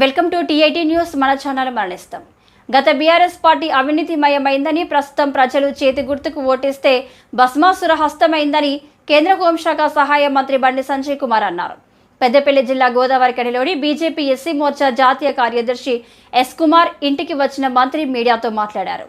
Welcome to TIT news మన channel మరణిస్తాం. గత బీఆర్ఎస్ పార్టీ అవినీతిమయమైందని ప్రస్తుతం ప్రజలు చేతి గుర్తుకు ఓటేస్తే భస్మాసుర హస్తమైందని కేంద్ర హోంశాఖ సహాయ మంత్రి బండి సంజయ్ కుమార్ అన్నారు. పెద్దపల్లి జిల్లా గోదావరికనిలోని బీజేపీ ఎస్సీ మోర్చా జాతీయ కార్యదర్శి ఎస్ కుమార్ ఇంటికి వచ్చిన మంత్రి మీడియాతో మాట్లాడారు.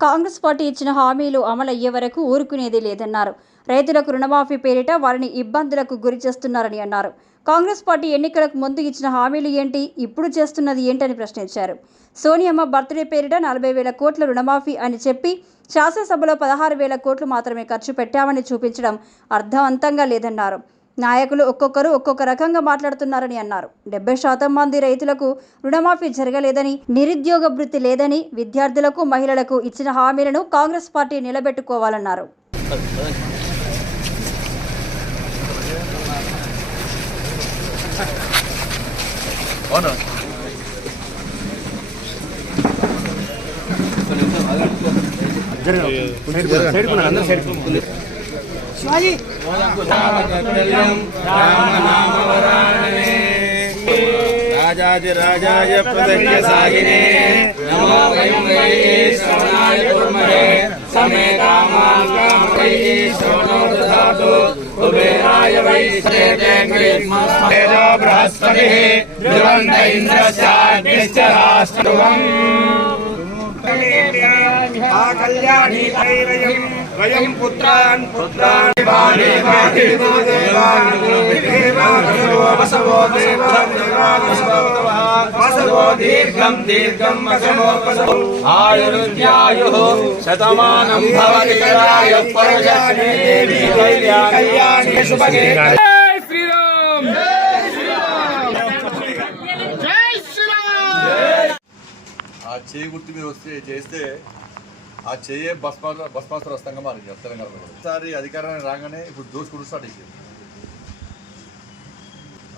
కాంగ్రెస్ పార్టీ ఇచ్చిన హామీలు అమలయ్యే వరకు ఊరుకునేది లేదన్నారు. రైతులకు రుణమాఫీ పేరిట వారిని ఇబ్బందులకు గురి చేస్తున్నారని అన్నారు. కాంగ్రెస్ పార్టీ ఎన్నికలకు ముందు ఇచ్చిన హామీలు ఏంటి? ఇప్పుడు చేస్తున్నది ఏంటని ప్రశ్నించారు. సోనియమ్మ బర్త్డే పేరిట నలభై వేల కోట్ల రుణమాఫీ అని చెప్పి శాసనసభలో పదహారు వేల కోట్లు మాత్రమే ఖర్చు పెట్టామని చూపించడం అర్థవంతంగా లేదన్నారు. నాయకులు ఒక్కొక్కరు ఒక్కొక్క రకంగా మాట్లాడుతున్నారని అన్నారు. డెబ్బై శాతం మంది రైతులకు రుణమాఫీ జరగలేదని నిరుద్యోగ వృత్తి లేదని విద్యార్థులకు మహిళలకు ఇచ్చిన హామీలను కాంగ్రెస్ పార్టీ నిలబెట్టుకోవాలన్నారు. అవును? సాగినే నమో వయం శ్రవణాయ కుర్మహే సమే కామాన్ కామవై శ్రవణో దదాతు కుబేరాయ వై శ్రేతే తేజో బృహస్పతిః ధ్రువంత ఇంద్రశ్చాగ్నిశ్చ రాష్ట్రవం కళ్యాణి తైరయం వయం పుత్రాన్ పుత్రాన్ బాలే బాలే వసవో వసవో దీర్ఘం దీర్ఘం వసవో వసవో ఆయుర్వ్యాయు శతమానం భవతి కరాయ పరజస్మే దేవి కళ్యాణి శుభగే ఆ చేయి గుర్తు మీద వస్తే చేస్తే ఆ చెయ్యే భస్మాసు భస్మాసుర వస్తంగా మారింది తెలంగాణలో ఒకసారి అధికారాన్ని రాగానే ఇప్పుడు దోసుకుడు స్టార్ట్ అయింది.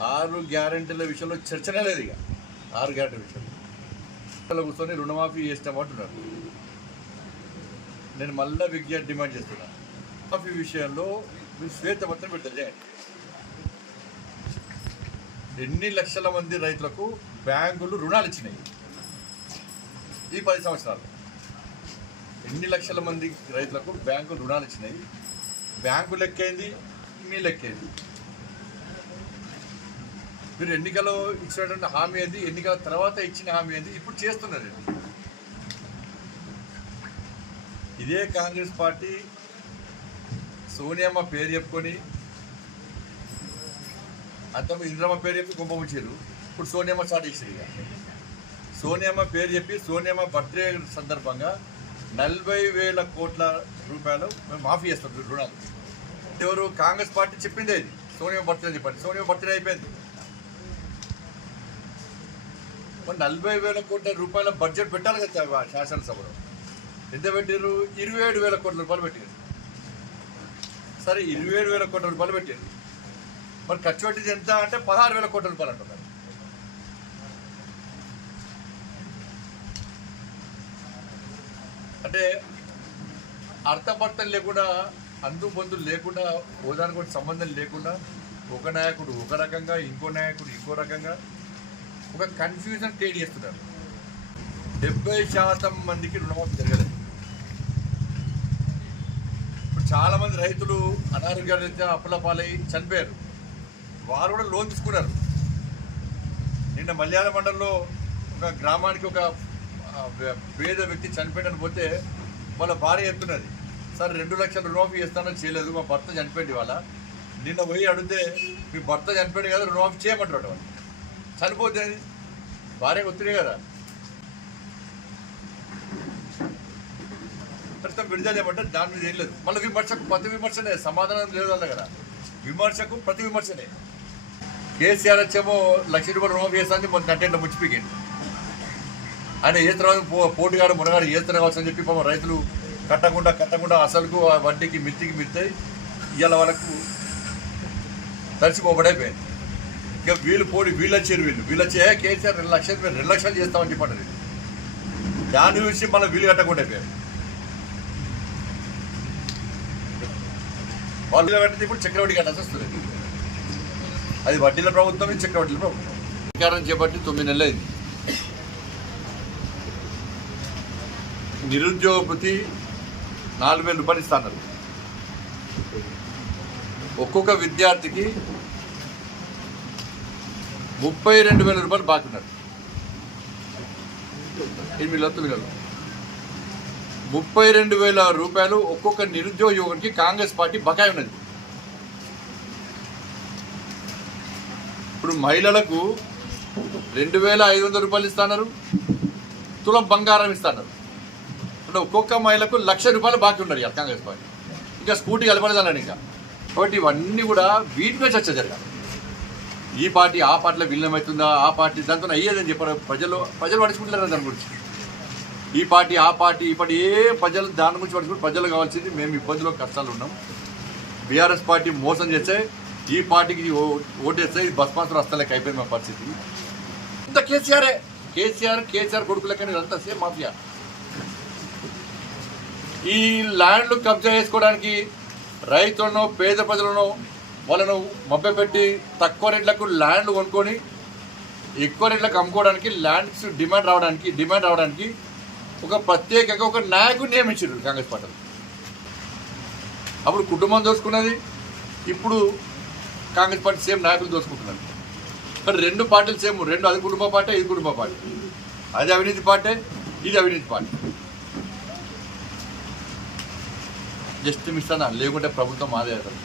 ఆరు గ్యారెంటీల విషయంలో చర్చనే లేదు ఇక. ఆరు గ్యారంటీ విషయంలో. కూర్చొని రుణమాఫీ చేస్తామంటున్నారు నేను మళ్ళీ విజ్ఞప్తి డిమాండ్ చేస్తున్నా. రుణమాఫీ విషయంలో మీరు శ్వేతపత్రం పెడతారు చేయండి. ఎన్ని లక్షల మంది రైతులకు బ్యాంకులు రుణాలు ఇచ్చినాయి ఈ పది సంవత్సరాలు. ఎన్ని లక్షల మంది రైతులకు బ్యాంకులు రుణాలు ఇచ్చినాయి? బ్యాంకు లెక్కేంది? మీ లెక్కేంది? మీరు ఎన్నికలో ఇచ్చినటువంటి హామీ ఏంది? ఎన్నికల తర్వాత ఇచ్చిన హామీ ఏంది? ఇప్పుడు చేస్తున్నారు ఇదే కాంగ్రెస్ పార్టీ సోనియమ్మ పేరు చెప్పుకొని అంతకు ఇంద్రమ్మ పేరు చెప్పి కుంభముచ్చారు ఇప్పుడు సోనియమ్మ స్టార్ట్ చేసారు ఇక. సోనియమ్మ పేరు చెప్పి సోనియమ్మ బర్త్డే సందర్భంగా నలభై వేల కోట్ల రూపాయలు మేము మాఫీ చేస్తాం రుణాలు. ఎవరు కాంగ్రెస్ పార్టీ చెప్పిందే ఇది. సోనియా బర్త్డే చెప్పండి. సోనియా బర్త్డే అయిపోయింది. మరి నలభై వేల కోట్ల రూపాయల బడ్జెట్ పెట్టాలి కదా శాసనసభలో. ఎంత పెట్టారు ఇరవై ఏడు వేల కోట్ల రూపాయలు పెట్టారు సరే ఇరవై ఏడు వేల కోట్ల రూపాయలు పెట్టారు మరి ఖర్చు పెట్టింది ఎంత అంటే పదహారు వేల కోట్ల రూపాయలు అంటున్నారు. అంటే అర్థపర్థం లేకుండా అందుబంధులు లేకుండా ఓదానికి ఒకటి సంబంధం లేకుండా ఒక నాయకుడు ఒక రకంగా ఇంకో నాయకుడు ఇంకో రకంగా ఒక కన్ఫ్యూజన్ క్రియేట్ చేస్తున్నారు. డెబ్బై శాతం మందికి రుణమాఫీ జరగలేదు. ఇప్పుడు చాలామంది రైతులు అనారోగ్యాలు రీత్యా అప్పుల పాలై చనిపోయారు. వారు కూడా లోన్ తీసుకున్నారు. నిన్న మలయాళ మండలంలో ఒక గ్రామానికి ఒక పేద వ్యక్తి చనిపోయాడని పోతే వాళ్ళ భార్య చెప్తున్నది. సార్ రెండు లక్షలు రుణమాఫీ చేస్తానని చేయలేదు మా భర్త చనిపోయింది వాళ్ళ నిన్న పోయి అడిగితే మీ భర్త చనిపోయాడు కదా రుణమాఫీ చేయమంటాడు వాళ్ళు చనిపోతే భార్య ఒత్తిడి కదా. ప్రస్తుతం విడుదల చేయమంటే దాని మీద ఏం లేదు. మళ్ళీ విమర్శకు ప్రతి విమర్శనే సమాధానం లేదు వాళ్ళ కదా విమర్శకు ప్రతి విమర్శనే. కేసీఆర్ వచ్చేమో లక్ష రూపాయలు రుణమాఫీ చేస్తానని మొన్న నట్టేట ముచ్చిపోయింది ఆయన ఏ పో పోటీగాడు మునగాడు ఏస్తున్నా కావచ్చు అని చెప్పి పాపం రైతులు కట్టకుండా కట్టకుండా అసలుకు ఆ వడ్డీకి మిత్తికి మిత్తాయి ఇవాళ వాళ్ళకు తరిచిపోబడైపోయింది ఇక వీళ్ళు పోటీ వీళ్ళు వచ్చారు వీళ్ళు. వీళ్ళు వచ్చే కేసీఆర్ రెండు లక్షలు మేము రెండు లక్షలు చేస్తామని చెప్పండి దాని చూసి మళ్ళీ వీలు కట్టకుండా అయిపోయారు. వాళ్ళు కట్టితే ఇప్పుడు చక్రవడ్డీ కట్టాల్సి వస్తుంది. అది వడ్డీల ప్రభుత్వం ఇది చక్రవడ్డీల ప్రభుత్వం. అధికారం చేపట్టి తొమ్మిది నెలలైంది నిరుద్యోగ ప్రతి నాలుగు వేల రూపాయలు ఇస్తున్నారు. ఒక్కొక్క విద్యార్థికి ముప్పై రెండు వేల రూపాయలు బాకీ ఉన్నారు. ఎనిమిది వేల ముప్పై రెండు వేల రూపాయలు ఒక్కొక్క నిరుద్యోగ యువకుడికి కాంగ్రెస్ పార్టీ బకాయి ఉన్నది. ఇప్పుడు మహిళలకు రెండు వేల ఐదు వందల రూపాయలు ఇస్తున్నారు. తులం బంగారం ఇస్తున్నారు. అంటే ఒక్కొక్క మహిళకు లక్ష రూపాయలు బాకీ ఉన్నారు ఇక కాంగ్రెస్ పార్టీ. ఇంకా స్కూటీ కలపడదాలని ఇంకా. కాబట్టి ఇవన్నీ కూడా వీటిపై చర్చ జరగాలి. ఈ పార్టీ ఆ పార్టీలో విలీనమవుతుందా ఆ పార్టీ దాంతో అయ్యేదని చెప్పారు. ప్రజలు ప్రజలు పడుచుకుంటున్నారు దాని గురించి. ఈ పార్టీ ఆ పార్టీ ఇప్పటి ఏ ప్రజలు దాని గురించి పడుచుకుంటే ప్రజలు కావాల్సింది మేము ఇబ్బందులు కష్టాలు ఉన్నాం. బీఆర్ఎస్ పార్టీ మోసం చేస్తే ఈ పార్టీకి ఓ- ఓటేస్తే బస్ పాస్ వస్తలేక అయిపోయింది మా పరిస్థితి. ఇంత కేసీఆరే. కేసీఆర్ కేసీఆర్ కొడుకులకని అంతా సేమ్ మాఫియా. ఈ ల్యాండ్లు కబ్జా చేసుకోవడానికి రైతులను పేద ప్రజలను వాళ్ళను మభ్యపెట్టి తక్కువ రేట్లకు ల్యాండ్ కొనుక్కొని ఎక్కువ రేట్లకు అమ్ముకోవడానికి ల్యాండ్స్ డిమాండ్ రావడానికి డిమాండ్ రావడానికి ఒక ప్రత్యేకంగా ఒక నాయకుడు నియమించారు కాంగ్రెస్ పార్టీ అప్పుడు కుటుంబం దోసుకున్నది ఇప్పుడు కాంగ్రెస్ పార్టీ సేమ్ నాయకులు దోసుకుంటున్నారు. మరి రెండు పార్టీలు సేమ్ రెండు అది కుటుంబ పార్టీ ఇది కుటుంబ పార్టీ. అది అవినీతి పార్టీ ఇది అవినీతి పార్టీ. జస్ట్ మిస్ అన్న లేకుంటే ప్రభుత్వం మాదే అసలు